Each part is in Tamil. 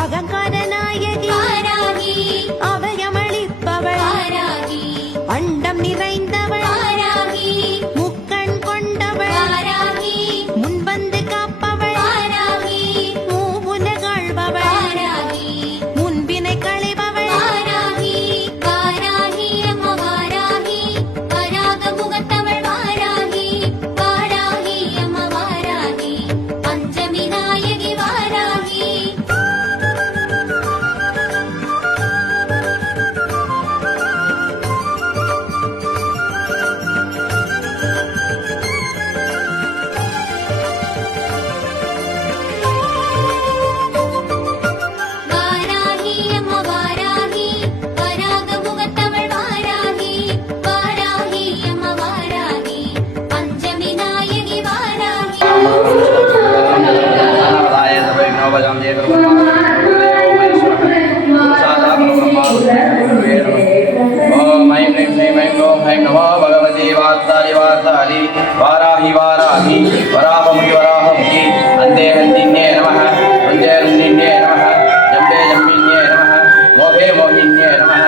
அகங்கார நாயகி வாராகி அபயமளிப்பவள் வாராகி அண்டம் நிறைந்தவள் வாராகி முக்கண் கொண்டவள் வாராகி முன்வந்து காப்பவள் வாராகி மூவுலகாள்பவள் வாராகி முன்பினை களைபவள் வாராகி வாராகி அம்மா வாராகி வராக முகத்தவள் வாராகி வாராகி அம்மா வாராகி பஞ்சமி நாயகி வாராகி வாராகி அம்மா வாராகி வராக முகத்தவள் வாராகி வாராகி அம்மா வாராகி பஞ்சமி நாயகி வாராகி वाराहि वाराहि वराहमुखि वराहमुखि अन्ते हन्तिन्ये नमः वन्दे नन्दिन्ये नमः जम्बे जम्बिन्ये नमः मोहे मोहिन्ये नमः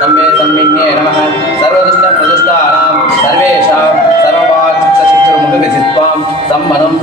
तम्बे सम्मिन्ये नमः सर्वदुष्ट प्रदुष्टानां सर्वेषां सर्ववाक्शत्रुमुखगसित्वां सम्मनं